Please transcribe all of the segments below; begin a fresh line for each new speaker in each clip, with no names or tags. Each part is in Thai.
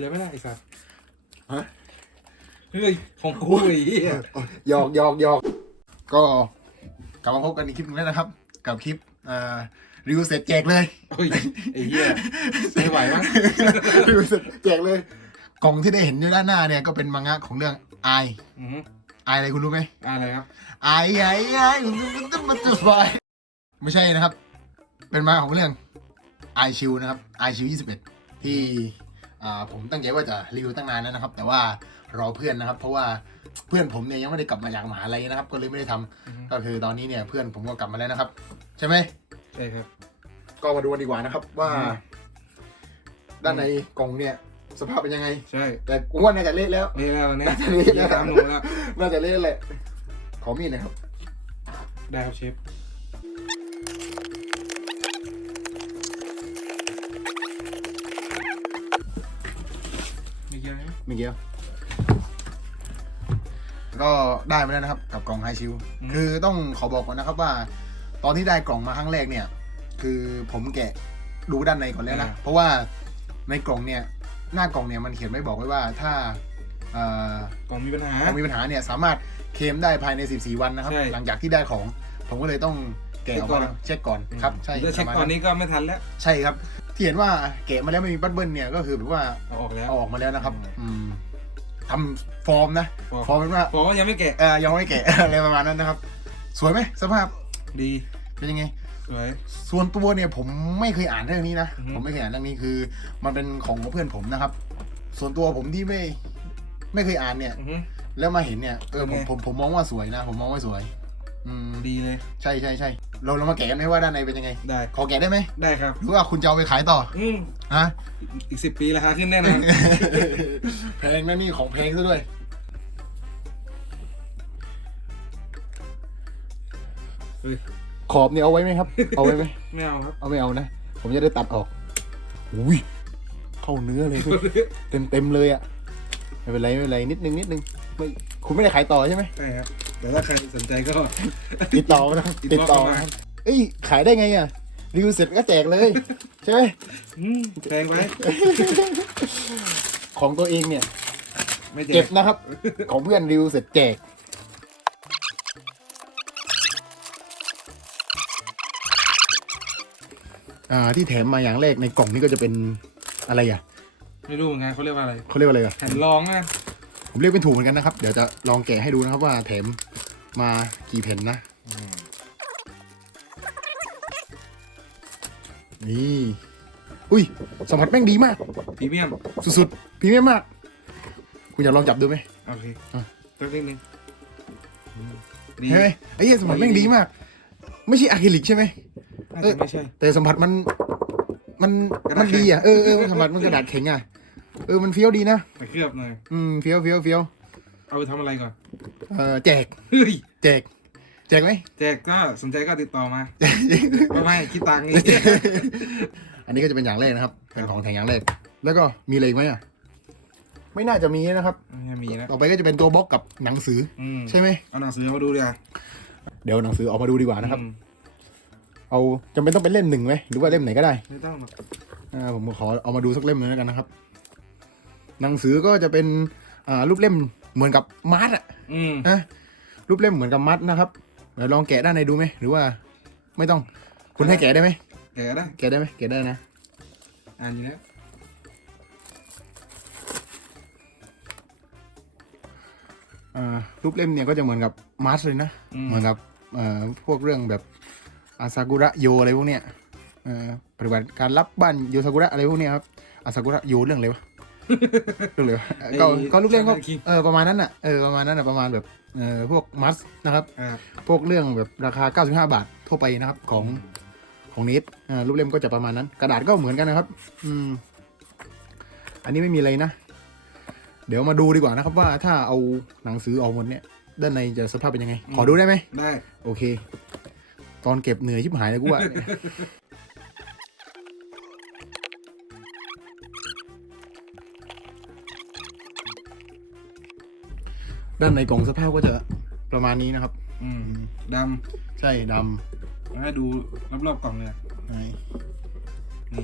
เลยไหมล่ะไอ้สัส
ฮะ
เฮ้ย ของกูไอ้เหี้ย
หยอกหยอกหยอกก็กลับมาพบกันอีกคลิปหนึงแล้วนะครับ กับคลิปอ่ารีวิวเสร็จแจกเลย
เฮ้ยไอ้เหี้ยไม่ไหวมั้ง
รีวิวเสร็จแจกเลย กล่องที่ได้เห็นอยู่ด้านหน้าเนี่ยก็เป็นมังงะของเรื่องไอ
อือฮึ
ไออะไรคุณรู้ไหม
อะไรครับ
ไอไอไอมันจะไฟไม่ใช่นะครับ เป็นมาของเรื่องไอชิวนะครับไอชิว21 ที่อ่า ผมตั้งใจว่าจะรีวิวตั้งนานแล้วนะครับ แต่ว่ารอเพื่อนนะครับ เพราะว่าเพื่อนผมเนี่ยยังไม่ได้กลับมาจากมหาลัยนะครับ ก็เลยไม่ได้ทำ
อือฮึ
ก็คือตอนนี้เนี่ยเพื่อนผมก็กลับมาแล้วนะครับ ใช่ไหม
ใช่ครับ
ก็มาดูกันดีกว่านะครับว่า
อืม
ด้านในกล่องเนี่ย สภาพเป็นยังไง
ใช่
แต่กูว่าน่าจะเละแล้ว
นี่แล้วเนี่ย
น่าจะเละแล้ว
ตามหนูแล้ว
น่าจะเละแหละขอมีดหนะครับ
ได้ครับเชฟ ไม่เกี่ยวนะ
ไม่เกี่ยวก็ได้มาแล้วนะครับ กับกล่องไฮชิวคือต้องขอบอกก่อนนะครับว่า ตอนที่ได้กล่องมาครั้งแรกเนี่ย คือผมแกะดูด้านในก่อนแล้วนะเพราะว่าในกล่องเนี่ยหน้ากล่องเนี่ยมันเขียนไม่บอกไว้ว่าถ้าเอ่อก
ล่องมีปัญหา
ของมีปัญหาเนี่ยสามารถเคลมได้ภายใน 14 วันนะครับ
ใช่
หลังจากที่ได้ของ ผมก็เลยต้อง แกะออกมา
เช็คก่อน
เช็คก่อนครับใช่
ถ้าเช็ค
ประมาณ
ตอนนี้ก็ไม่ทันแล้ว
ใช่ครับที่เห็นว่าแกะมาแล้วไม่มีบัตเบิ้ลเนี่ยก็คือแบบว่า
เอาออกแล้ว
เอาออกมาแล้วนะครับ
อืม
อืมทำฟอร์มนะ
ฟอร์ม
ฟอร์มเป็นว่า
บอกว่ายังไม่แกะ
เออยังไม่แกะ อะไรประมาณนั้นนะครับ สวยไหมสภาพ
ดี
เป็นยังไง
สวย
ส่วนตัวเนี่ยผมไม่เคยอ่านเรื่องนี้นะ
อือฮึ
ผมไม่เคยอ่านเรื่องนี้คือ มันเป็นของเพื่อนผมนะครับ ส่วนตัวผมที่ไม่ ไม่เคยอ่านเนี่ย
อือฮึ
แล้วมาเห็นเนี่ยเออผม
เป็นไง
ผมผมมองว่าสวยนะ ผมมองว่าสวย อืม
ดีเลย
ใช่ใช่ใช่เราเรามาแกะกันไหมว่าด้านในเป็นยังไง
ได้
ขอแกะได้ไหม
ได้ครับ
หรือว่าคุณจะเอาไปขายต่อ
อืม
ฮะ
อีกสิบปีราคาขึ้นแน่นอน
แพงนะนี่ของแพงซะด้วย
เฮ้ย
ขอบเนี่ยเอาไว้ไหมครับ เอาไว้ไหม
ไม่เอาครับ
เอาไม่เอานะ ผมจะได้ตัดออกอุ้ยเข้าเนื้อเลยเต็มเต็มๆเลยอะไม่เป็นไรไม่เป็นไรนิดนึงนิดนึงไม่คุณไม่ได้ขายต่อใช่ไหม
ใช่ครับ แต่ถ้าใครสนใจก็
ติดต่อมานะครับ
ติ
ติ
ด
ด
ต่
ต่
อ
อ
เข้ามา
นะครับเอ้ยขายได้ไงอะรีวิวเสร็จก็แจกเลย ใช่ไหม
อืมแพงไป
ของตัวเองเนี่ย
ไม่แจ
เก็
ก
บนะครับ ของเพื่อนรีวิวเสร็จแจก อ่าที่แถมมาอย่างแรกในกล่องนี้ก็จะเป็นอะไรอะ
ไม่รู้เหมือนกันเขาเรียกว่าอะไร
เขาเรียกว่าอะไรอะ
แผ่นรองนะ
ผมเรียกเป็นถูกเหมือนกันนะครับ เดี๋ยวจะลองแกะให้ดูนะครับว่าแถมมากี่แผ่นนะ นี่ อุ้ยสัมผัสแม่งดีมาก
พรีเมียม
สุดๆพรีเมียมมาก คุณอยากลองจับดูไหม
โอเค
อะ
สักนิดนึงอืมดี
เห็นไหมไอ้เหี้ยสัมผัสแม่งดีมาก ไม่ใช่อะคริลิกใช่ไหม
น่าจะไม่ใช่
แต่สัมผัสมัน มัน
กระดาษ
มันดีอะ เออเออสัมผัสมันกระดาษแข็งอะ เออมันเฟี้ยวดีนะ
ไปเคลือบหน่อย
อืมเฟี้ยวเฟี้ยวเฟี้ยว
เอาไปทำอะไรก่อน
เออแจก
เฮ้ย
แจก แจกไหม
แจกก็สนใจก็ติดต่อมา ไม่ไม่คิดตังค์นี่
อันนี้ก็จะเป็นอย่างแรกนะครับเป็นของแถมอย่างแรก แล้วก็มีอะไรอีกไหมอะ ไม่น่าจะมีนะครับ
ไม่มีแล้ว
ต่อไปก็จะเป็นตัวบล็อกกับหนังสือ
อืม
ใช่ไหม
เอาหนังสือมาดูดีกว่า
เดี๋ยวหนังสือออกมาดูดีกว่านะครับ
อืม
เอาจำเป็นต้องเป็นเล่มหนึ่งไหมหรือว่าเล่มไหนก็ได้
ไม่ต้องหรอก
อ่าผมขอเอามาดูสักเล่มหนึงแล้วกันนะครับ หนังสือก็จะเป็นอ่ารูปเล่มเหมือนกับมัดอะ
อืม
นะรูปเล่มเหมือนกับมัดนะครับเดี๋ยวลองแกะด้านในดูไหมหรือว่า ไม่ต้องคุณให้แกะได้ไหม
แกะได้
แกะได้ไหมแกะได้นะ
อ่านอยู่แล้ว
อ่ารูปเล่มเนี่ยก็จะเหมือนกับมัดเลยนะ
อืม
เหมือนกับเอ่อพวกเรื่องแบบอาซากุระโยอะไรพวกเนี้ยเอ่อปฏิบัติการรับบ้านโยซากุระอะไรพวกเนี้ยครับอาซากุระโยเรื่องอะไรวะ เรื่องอะไรวะก็ก็ลูกเล่นก็เออประมาณนั้นอะเออประมาณนั้นอะประมาณแบบเอ่อพวกมัสนะครับ
อ่า
พวกเรื่องแบบราคา 95 บาททั่วไปนะครับของของนิดอ่ารูปเล่มก็จะประมาณนั้น กระดาษก็เหมือนกันนะครับ อืม อันนี้ไม่มีอะไรนะ เดี๋ยวมาดูดีกว่านะครับ ว่าถ้าเอาหนังสือออกหมดเนี่ย ด้านในจะสภาพเป็นยังไง ขอดูได้ไหม
ได้
โอเค ตอนเก็บเหนื่อยชิบหายเลยกูว่า ด้านในกล่องสภาพก็จะประมาณนี้นะครับ
อืมด
ใช่ดำ
ให้ดูรอบๆกล่องเลยำ
ไหน
นี่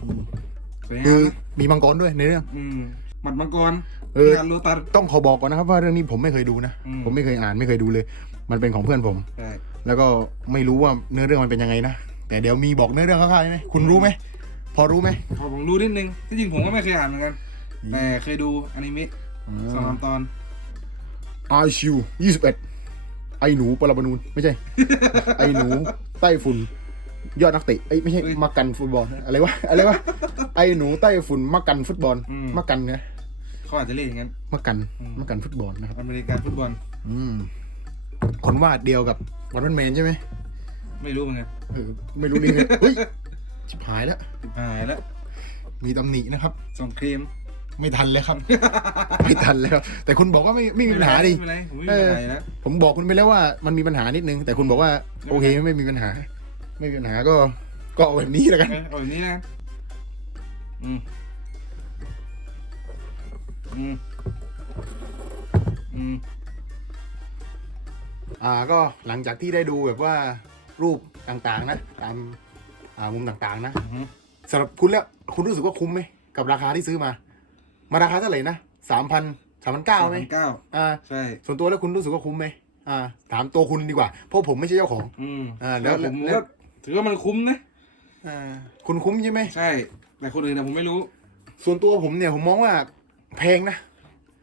สวย
คื
งาม
อ
นะ
มีมังกรด้วยในเรื่อง
อืมหมัดมังกร
เออ
งานโลตัส
ต้องขอบอกก่อนนะครับว่าเรื่องนี้ผมไม่เคยดูนะ
อืม
ผมไม่เคยอ่านไม่เคยดูเลย มันเป็นของเพื่อนผม
ใช่
แล้วก็ไม่รู้ว่าเนื้อเรื่องมันเป็นยังไงนะ แต่เดี๋ยวมีบอกเนื้อเรื่องคร่าวๆไหมคุณรู้ไหม พอรู้ไหม
พอผมรู้นิดนึงที่จริงผมก็ไม่เคยอ่านเหมือนกัน แต่เคยดูอนิเมะสองสามตอน
อาชิวยี่สิบเอ็ดไอหนูปรบนูนไม่ใช่ ไอหนูไต้ฝุ่น ยอดนักเตะไอยไม่ใช่
เฮ้ย
มักกันฟุตบอลอะไรวะอะไรวะไอหนูไต้ฝุ่นมักกันฟุตบอล
อืม
มักกันไง
เขาอาจจะเรียกอย่างนั้น
มักกัน
อืม
มักกันฟุตบอลนะครับ
อเมริกันฟุตบอล
อืมคนวาดเดียวกับวันวันแมนใช่ไหม
ไม่รู้เหมือนกัน
เออไม่รู้นี่เลยเฮ้ยชิบหายแล้ว
หายแล้ว
มีตำหนินะครับ
ส่งครีม
ไม่ทันเลยครับ ไม่ทันเลยครับแต่คุณบอกว่าไม่ไม่มีปัญหาดิ
ไม่เป็นไรผมไม่มีปัญหาอยู่แล้ว
ผมบอกคุณไปแล้วว่ามันมีปัญหานิดนึง แต่คุณบอกว่า
ไม่เป็นไร
โอเคไม่มีปัญหา ไม่มีปัญหาก็ก็เอาแบบนี้แล้วกัน
เออเอาอย่างนี้นะอืมอืมอืม
อ่าก็หลังจากที่ได้ดูแบบว่ารูปต่างๆ นะตามอ่ามุมต่างๆ นะ
อืม
สำหรับคุณแล้วคุณรู้สึกว่าคุ้มไหมกับราคาที่ซื้อมา มาราคาเท่าไหร่นะสามพันสามพันเก้าไหม
เก้า
อ่า
ใช่
ส่วนตัวแล้วคุณรู้สึกว่าคุ้มไหมอ่า ถามตัวคุณดีกว่า เพราะผมไม่ใช่เจ้าของ
อืม
อ่าแล้ว
ผม
แล้ว
ก็ถือว่ามันคุ้มนะ
อ่าคุณคุ้มใช่ไหม
ใช่ แต่คนอื่นนะผมไม่รู้
ส่วนตัวผมเนี่ยผมมองว่าแพงนะ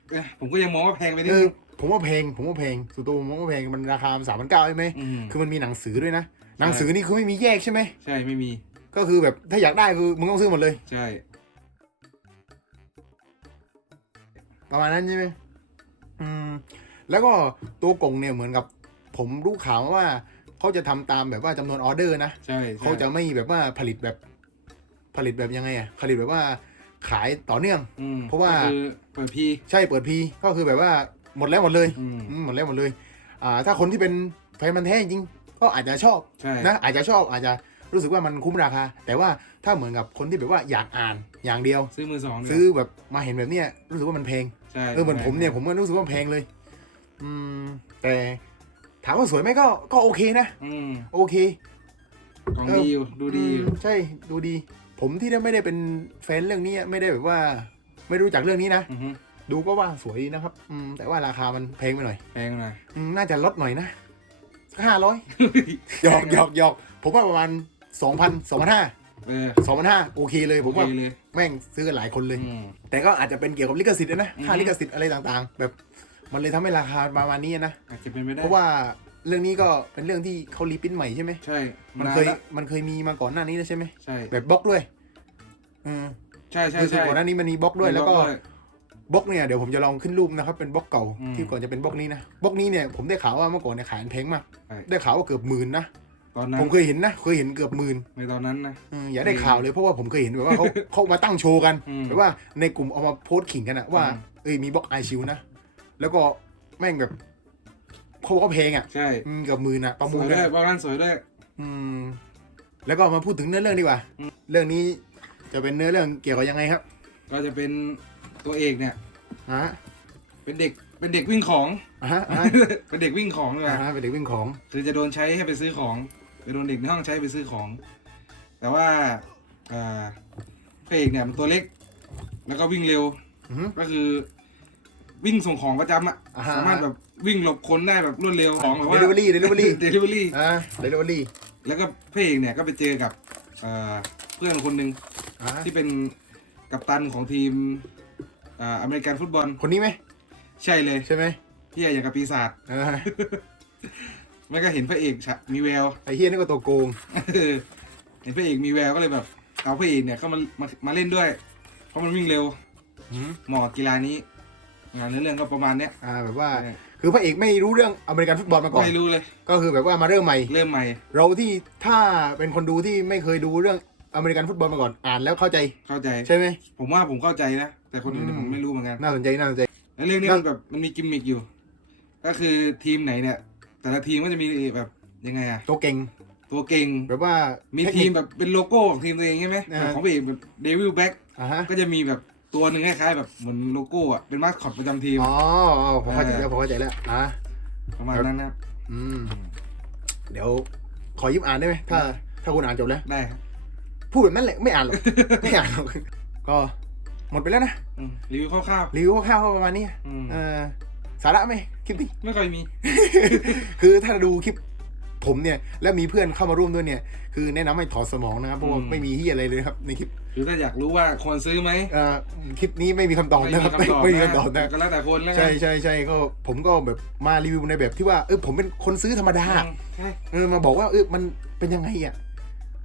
เอ้ยผมก็ยังมองว่าแพงไปนิด
เอ
นึ
องผมว่าแพงผมว่าแพงส่วนตัวผมมองว่าแพงมันราคาสามพันเก้าใช่ไหม
อืม
คือมันมีหนังสือด้วยนะหนังสือนี่คือไม่มีแยกใช่ไหม
ใช่ไม่มี
ก็คือแบบถ้าอยากได้คือมึงต้องซื้อหมดเลย
ใช่
ประมาณนั้นใช่ไหมอืม แล้วก็ตัวกล่องเนี่ยเหมือนกับ ผมรู้ข่าวมาว่าเขาจะทำตามแบบว่าจำนวนออเดอร์นะ
ใช่ใช่
เขาจะไม่แบบว่าผลิตแบบผลิตแบบยังไงอะผลิตแบบว่าขายต่อเนื่อง
อืม
เพราะว่า
ก็คือเปิดพี
ใช่เปิดพีก็คือแบบว่าหมดแล้วหมดเลย
อืม
อืมหมดแล้วหมดเลย อ่า ถ้าคนที่เป็นแฟนมันธุ์แท้จริงๆก็อาจจะชอบ
ใช่
นะอาจจะชอบอาจจะรู้สึกว่ามันคุ้มราคา แต่ว่าถ้าเหมือนกับคนที่แบบว่าอยากอ่านอย่างเดียว
ซื้อมือสองดีกว่า
ซื้อแบบมาเห็นแบบเนี้ยรู้สึกว่ามันแพง
ใช่
เออเหมือนผมเนี่ยผมก็รู้สึกว่าแพงเลย อืม แต่ถามว่าสวยไหมก็ก็โอเคนะ
อืม
โอเค
กล่อง
เออ
ดีอยู่ดูดีอยู่
อืมใช่ดูดี ผมที่ได้ไม่ได้เป็นแฟนเรื่องนี้ไม่ได้แบบว่า ไม่รู้จักเรื่องนี้นะ
อือฮึ
ดูก็ว่าสวยดีนะครับ อืม แต่ว่าราคามันแพงไปหน่อย
แพงหน่อย
อืมน่าจะลดหน่อยนะห้าร้อยหยอกหยอกหยอกผมว่าประมาณสองพันสองพันห้า
เออ
สองพันห้าโอเคเลยผมว่า
โอเคเลย
แม่งซื้อกันหลายคนเลย
อืม
แต่ก็อาจจะเป็นเกี่ยวกับลิขสิทธิ์ด้วยนะ
อืม
ค่าลิขสิทธิ์อะไรต่างๆ แบบมันเลยทำให้ราคาประมาณนี้นะ
อาจจะเป็นไปได้
เพราะว่าเรื่องนี้ก็เป็นเรื่องที่เขารีปริ้นท์ใหม่ใช่ไหม
ใช่
มันา
น
เคย
ละ
มันเคยมีมาก่อนหน้านี้แล้วใช่ไหม
ใช่
แบบบล็อกด้วยอืม
ใช่ใช่
คือ
ใช่
ก่อนหน้านี้มันมีบล็อกด้วยแล้วก็
มี
บล็อกเนี่ยเดี๋ยวผมจะลองขึ้นรูปนะครับเป็นบล็อกเก่า
อืม
ที่ก่อนจะเป็นบล็อกนี้นะบล็อกนี้เนี่ยผมได้ข่าวว่าเมื่อก่อนเนี่ยขายแพงมาก
ใช่
ได้ข่าวว่าเกือบหมื่นนะ
ตอนนั้น
ผมเคยเห็นนะ เคยเห็นเกือบหมื่น
ในตอนนั้นนะ
อืมอย่าได้ข่าวเลยเพราะว่าผมเคยเห็นแบบว่าเขา เขามาตั้งโชว์กัน
อืม
แบบว่าในกลุ่มเอามาโพสต์ขิงกันอะว่า
อืม
เอ้ยมีบล็อกไอชิวนะ แล้วก็แม่งแบบเขาบอกว่าเพลงอะ
ใช่
อืมเกือบหมื่นอะประ
ส
มูล
วย
กั
ด้วย
น
บางร้านสวยด้วย
อืมแล้วก็มาพูดถึงเนื้อเรื่องดีกว่า
อืม
เรื่องนี้จะเป็นเนื้อเรื่องเกี่ยวกับยังไงครับ
ก็จะเป็นตัวเอกเนี่ย
ฮะ
เป็นเด็กเป็นเด็กวิ่งของ
อ่าฮะอ่าฮะ
เป็นเด็กวิ่งของเลย
อ่าฮะเป็นเด็กวิ่งของ
คือจะโดนใช้ให้ไปซื้อของ ไปโดนเด็กในห้องใช้ไปซื้อของ แต่ว่าอ่าพระเอกเนี่ยมันตัวเล็ก แล้วก็วิ่งเร็ว
อือฮึ
ก็คือ วิ่งส่งของประจำอะ
อ่าฮะ
สามารถแบบวิ่งหลบคนได้แบบรวดเร็วของแบบ
เด
ว่า
ลิเวอรี่เดลิเวอรี่
เดลิเวอรี่
อ่าเดลิเวอรี่
แล้วก็พระเอกเนี่ยก็ไปเจอกับเอ่อเพื่อนคนหนึ่ง
อ่า
ที่เป็นกัปตันของทีมอ่าอเมริกันฟุตบอล
คนนี้ไหม
ใช่เลย
ใช่ไหม
เฮียอย่างกับปีศาจ
อ่า
ไม่ก็เห็นพระเอกฉะมีแวว
ไอ้เฮียนี่ก็ตัวโกง
เห็นพระเอกมีแววก็เลยแบบ เอาพระเอกเนี่ยเข้ามามามาเล่นด้วย เพราะมันวิ่งเร็ว
อืม
เหมาะกับกีฬานี้ งานเนื้อเรื่องก็ประมาณเนี้ย
อ่าแบบว่า คือพระเอกไม่รู้เรื่องอเมริกันฟุตบอลมาก่อน
ไม่รู้เลย
ก็คือแบบว่ามาเริ่มใหม่
เริ่มใหม่
เราที่ถ้าเป็นคนดูที่ไม่เคยดูเรื่องอเมริกันฟุตบอลมาก่อนอ่านแล้วเข้าใจ
เข้าใจ
ใช่ไหม
ผมว่าผมเข้าใจนะ แต่คนอื่น
อืม
ผมไม่รู้เหมือนกัน
น่าสนใจน่าสนใจ
แล้วเรื่องนี้
นั่
มันนแบบมันมีกิมมิกอยู่ ก็คือทีมไหนเนี่ย แต่ละทีมก็จะมีแบบยังไงอะ
ตัวเก่ง
ตัวเก่ง
แบบว่า
มี
เทค
ที
นิ
ม
ค
แบบเป็นโลโก้ของทีมตัวเองใช่ไหม
อ่า
แบบของพระเอกแบบเดวิลแบ็ก
อ่าฮะ
ก็จะมีแบบตัวหนึ่งคล้ายๆแบบเหมือนโลโก้อะเป็นมาสคอตประจำทีม
อ๋ออ๋อผมเข้าใจแล้วผมเข้าใจแล้วอ่า
ประมาณนั้นนะครับ
อืม เดี๋ยวขอยิบอ่านได้ไหมถ้า ถ้าคุณอ่านจบแล้ว
ได้ครับ
พูดแบบนั้นแหละไม่อ่านหรอกไม่อ่านหรอกก็หมดไปแล้วนะ
อืมรีวิวคร่าว
รีวิวคร่าวๆประมาณนี้
ๆอืม
เออ สาระไหมคลิปนี้
ไม่ค่อยมี
คือถ้าดูคลิปผมเนี่ย แล้วมีเพื่อนเข้ามาร่วมด้วยเนี่ย คือแนะนำให้ถอดสมองนะครับเพราะว่า
อืม
ไม่มีที่อะไรเลยครับในคลิป
หรือถ้าอยากรู้ว่าควรซื้อไหม
เอ่อคลิปนี้ไม่มีคำตอบ
ไม่
นะ
มี
ครับ
คำตอบ
ไม่มี
นะ
คำตอบนะ
ก็แล้วแต่คนแล้วกัน
ใช่ใช่ใช่ก็ผมก็แบบมารีวิวในแบบที่ว่าเออผมเป็นคนซื้อธรรมดา
อืมใช่
เออมาบอกว่าเออมันเป็นยังไงอะ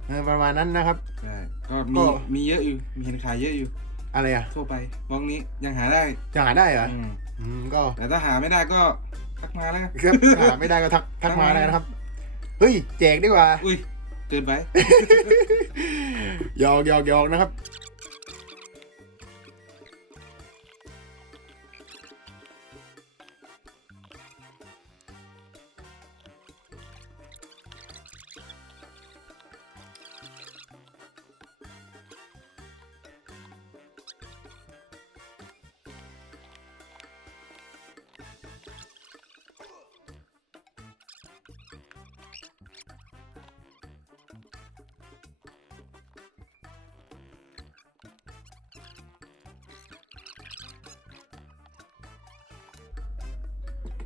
เออประมาณนั้นนะครับ
ใช่ก็
ก็
มีมีเยอะอยู่มีเห็นขายเยอะอยู่
อะไรอะ
ทั่วไปวงนี้ยังหาได้
จะหาได้เหรอ
อืม
อืมก็
แต่ถ้าหาไม่ได้ก็ทักมาแล้วกัน
ครับหาไม่ได้ก็ทักทักมา
ทักมา
ได้นะครับ เฮ้ย แจกดีกว่า
อุ้ยเกินไป
หยอกหยอกหยอกนะครับ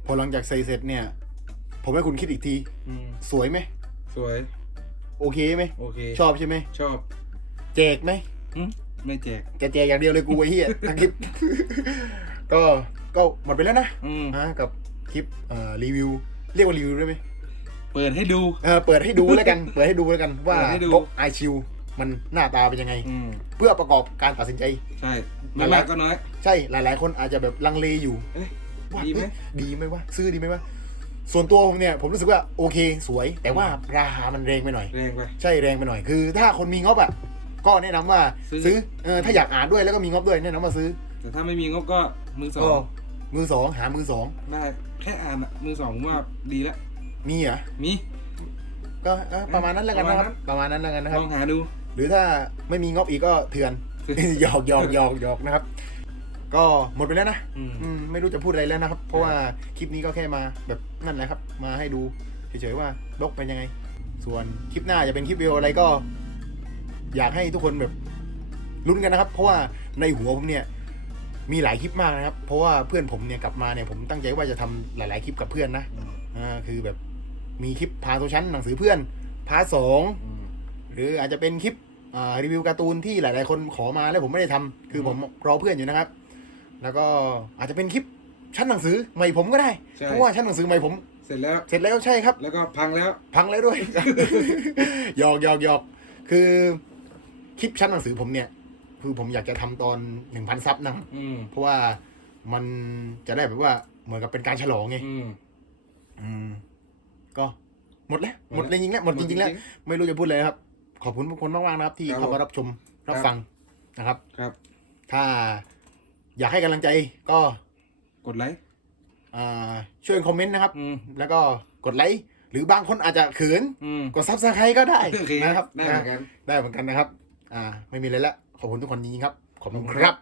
พอหลังจากใส่เสร็จเนี่ย ผมให้คุณคิดอีกที
อืม
สวยไหม
สวย
โอเคไหม
โอเค
ชอบใช่ไหม
ชอบ
แจกไหม
หึไม่แจก
จะแจกอย่างเดียวเลยกูไอ้เหี้ยทั้งคลิป ก็ก็หมดไปแล้วนะ
อืม
นะกับคลิปเอ่อรีวิว เรียกว่ารีวิวได้ไหม
เปิดให้ดู
เออเปิดให้ดูแล้วกัน เปิดให้ดูแล้วกันว่า
เปิดให้ดู
บกไอชิวมันหน้าตาเป็นยังไง
อืม
เพื่อประกอบการตัดสินใจ
ใช่ ไม่มากก็น้อย
ใช่หลาย ๆ คนอาจจะแบบลังเลอยู่
เอ๊ะ
ว่า
ดีไหม
เอ๊ะดีไหมวะซื้อดีไหมวะส่วนตัวผมเนี่ยผมรู้สึกว่าโอเคสวย แต่ว่าราคามันแรงไปหน่อย
แรงไป
ใช่แรงไปหน่อยคือ ถ้าคนมีงบอะก็แนะนำว่า
ซื้อ
ซื้อเออถ้าอยากอ่านด้วยแล้วก็มีงบด้วยแนะนำว่าซื้อ
แต่ถ้าไม่มีงบก็มือสอ
ก็
ง
มือสองหามือสอง
ได้แค่อ่านอะมือสองผมว่าดีแล้ว
มีเหรอะ
มี
ก็เออประมาณนั้นแล้วกันนะครับ ประมาณนั้นแล้วกันนะค
ล
รับ
องหาดู
หรือถ้าไม่มีงบอีกก็เถื่อน หยอกหยอกหยอกหยอกนะครับ ก็หมดไปแล้วนะ
อืม
อืมไม่รู้จะพูดอะไรแล้วนะครับ เพราะว่าคลิปนี้ก็แค่มาแบบนั่นแหละครับ มาให้ดูเฉยๆว่าบล็อกเป็นยังไง ส่วนคลิปหน้าจะเป็นคลิปวิดีโออะไรก็ อยากให้ทุกคนแบบลุ้นกันนะครับ เพราะว่าในหัวผมเนี่ย มีหลายคลิปมากนะครับ เพราะว่าเพื่อนผมเนี่ยกลับมาเนี่ยผมตั้งใจว่าจะทำหลาย ๆ คลิปกับเพื่อนนะอ่าคือแบบมีคลิปพาตัวชั้นหนังสือเพื่อนพาร์ทสอง
อืม
หรืออาจจะเป็นคลิปอ่ารีวิวการ์ตูนที่หลาย ๆ คนขอมาแล้วผมไม่ได้ทำคือผมรอเพื่อนอยู่นะครับ แล้วก็อาจจะเป็นคลิปชั้นหนังสือใหม่ผมก็ได้
ใช่
เพราะว่าชั้นหนังสือใหม่ผม
เสร็จแล้ว
เสร็จแล้วใช่ครับ
แล้วก็พังแล้ว
พังแล้วด้วย หยอกหยอกหยอกคือคลิปชั้นหนังสือผมเนี่ย คือผมอยากจะทำตอนหนึ่งพันซับนะครับ
อืม
เพราะว่ามันจะได้แบบว่าเหมือนกับเป็นการฉลองไง
อืม
อืม ก็หมดแล้วห
ห
ม
ม
ด
ด
เล
แล้
ยวจริงๆแล้วหมดจริงๆแล้ว
หมดจริง
ไม่รู้จะพูดอะไรครับ ขอบคุณทุกคนมากๆนะครับ ที่
ครับ
เข้ามารับชมรับ
ครับ
ฟังนะครับ
ครับ
ถ้า อยากให้กำลังใจก็
กดไลค์
อ่าช่วยคอมเมนต์นะครับ
อืม
แล้วก็กดไลค์หรือบางคนอาจจะเขิน
อืม
กดซับสไครต์ก็ได้
โอเค
นะครับ
ได้เหมือนกัน
ได้เหมือนกันนะครับ อ่า ไม่มีอะไรละขอบคุณทุกคนจริงๆครับ ขอบคุณครับ